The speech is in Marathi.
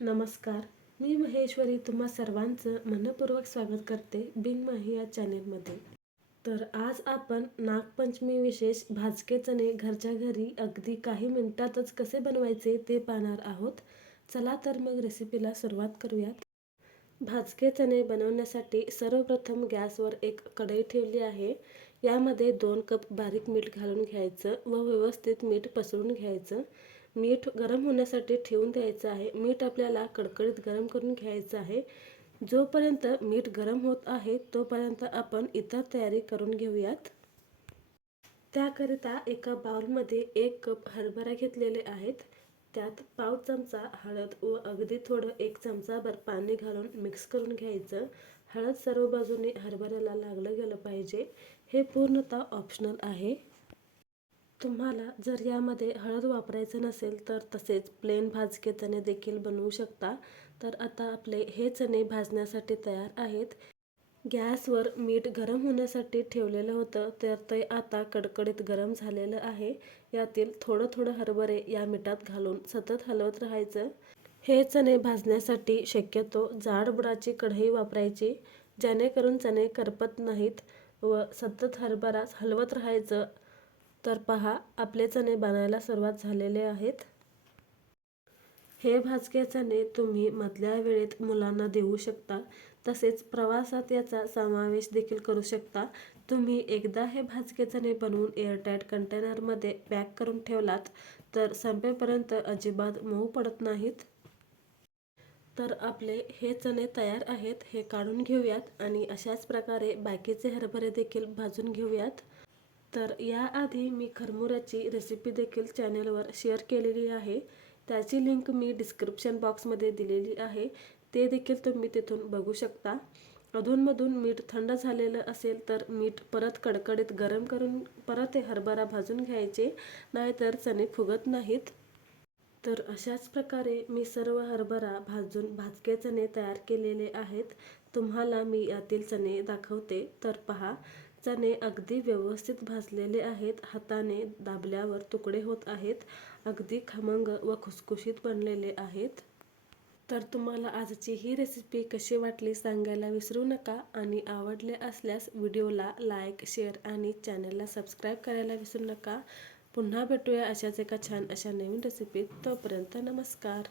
नमस्कार मी महेश्वरी तुम्हा सर्वांचं मनपूर्वक स्वागत करते बिनमाही या चॅनेलमध्ये. तर आज आपण नागपंचमी विशेष भाजके चणे घरच्या घरी अगदी काही मिनिटातच कसे बनवायचे ते पाहणार आहोत. चला तर मग रेसिपीला सुरुवात करूयात. भाजके चणे बनवण्यासाठी सर्वप्रथम गॅसवर एक कढई ठेवली आहे. यामध्ये दोन कप बारीक मीठ घालून घ्यायचं व व्यवस्थित मीठ पसरून घ्यायचं. मीठ गरम होण्यासाठी ठेवून द्यायचं आहे. मीठ आपल्याला कडकडीत गरम करून घ्यायचं आहे. जोपर्यंत मीठ गरम होत आहे तोपर्यंत आपण इतर तयारी करून घेऊयात. त्याकरिता एका बाउलमध्ये एक कप हरभरा घेतलेले आहेत. त्यात पाव चमचा हळद व अगदी थोडं एक चमचाभर पाणी घालून मिक्स करून घ्यायचं. हळद सर्व बाजूने हरभऱ्याला लागलं गेलं पाहिजे. हे पूर्णतः ऑप्शनल आहे. तुम्हाला जर यामध्ये हळद वापरायचं नसेल तर तसेच प्लेन भाजके चणे देखील बनवू शकता. तर आता आपले हे चणे भाजण्यासाठी तयार आहेत. गॅसवर मीठ गरम होण्यासाठी ठेवलेलं होतं तर ते आता कडकडीत गरम झालेलं आहे. यातील थोडं थोडं हरभरे या मिठात घालून सतत हलवत राहायचं. हे चणे भाजण्यासाठी शक्यतो जाड बुडाची कढई वापरायची जेणेकरून चणे करपत नाहीत व सतत हरभरा हलवत राहायचं. तर पहा आपले चणे बनायला सुरुवात झालेले आहेत. हे भाजके चणे तुम्ही मधल्या वेळेत मुलांना देऊ शकता. तसेच प्रवासात याचा समावेश देखील करू शकता. तुम्ही एकदा हे भाजके चणे बनवून एअरटाईट कंटेनरमध्ये पॅक करून ठेवलात तर संपेपर्यंत अजिबात मऊ पडत नाहीत. तर आपले हे चणे तयार आहेत हे काढून घेऊयात आणि अशाच प्रकारे बाकीचे हरभरे देखील भाजून घेऊयात. तर याआधी मी खरमुऱ्याची रेसिपी देखील चॅनलवर शेअर केलेली आहे. त्याची लिंक मी डिस्क्रिप्शन बॉक्समध्ये दिलेली आहे. ते देखील तुम्ही तिथून बघू शकता. अधूनमधून मीठ थंड झालेलं असेल तर मीठ परत कडकडीत गरम करून परत हे हरभरा भाजून घ्यायचे नाहीतर चणे फुगत नाहीत. तर अशाच प्रकारे मी सर्व हरभरा भाजून भाजके चणे तयार केलेले आहेत. तुम्हाला मी यातील चणे दाखवते. तर पहा चणे अगदी व्यवस्थित भाजलेले आहेत. हाताने दाबल्यावर तुकडे होत आहेत. अगदी खमंग व खुसखुशीत बनलेले आहेत. तर तुम्हाला आजची ही रेसिपी कशी वाटली सांगायला विसरू नका आणि आवडले असल्यास व्हिडिओला लाईक शेअर आणि चॅनलला सबस्क्राईब करायला विसरू नका. पुन्हा भेटूया अशाच एका छान अशा नवीन रेसिपीत तोपर्यंत नमस्कार.